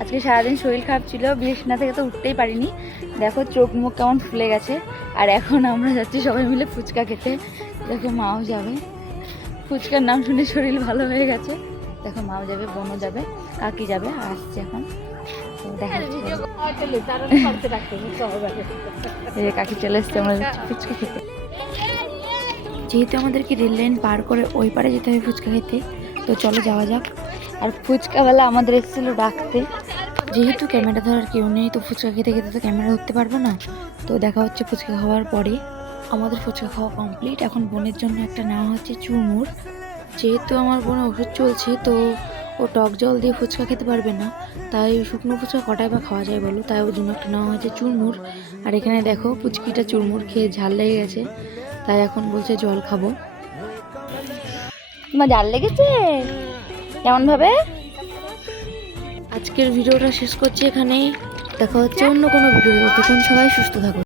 আজকে সারাদিন শরীর খারাপ ছিল, বিছানা থেকে তো উঠতেই পারিনি। দেখো চোখ মুখ কেমন ফুলে গেছে। আর এখন আমরা যাচ্ছি সবাই মিলে ফুচকা খেতে। দেখো মাও যাবে, ফুচকার নাম শুনে শরীর ভালো হয়ে গেছে। দেখো মাও যাবে, বোনও যাবে, কাকি যাবে, আসছে এখন। তো দেখা কাকি চলে এসছে আমাদের ফুচকা খেতে। যেহেতু আমাদেরকে রেল লাইন পার করে ওই পারে যেতে হবে ফুচকা খেতে, তো চলো যাওয়া যাক। আর ফুচকাওয়ালা আমাদের এসেছিল ডাকতে, যেহেতু ক্যামেরা ধরার কেউ নেই, তো ফুচকা খেতে খেতে তো ক্যামেরা ধরতে পারবো না। তো দেখা হচ্ছে ফুচকা খাওয়ার পরে। আমাদের ফুচকা খাওয়া কমপ্লিট। এখন বোনের জন্য একটা নেওয়া হচ্ছে চুরমুর। যেহেতু আমার বোনের ওষুধ চলছে, তো ও টক জল দিয়ে ফুচকা খেতে পারবে না, তাই শুকনো ফুচকা কটায় বা খাওয়া যায় বলো, তাই ওর জন্য একটা নেওয়া হয়েছে চুরমুর। আর এখানে দেখো পুচকিটা চুরমুর খেয়ে ঝাল লেগে গেছে, তাই এখন বলছে জল খাবো। তোমার ঝাল লেগেছে কেমন ভাবে? আজকের ভিডিওটা শেষ করছি এখানেই। দেখা হচ্ছে অন্য কোনো ভিডিও। তখন সবাই সুস্থ থাকো।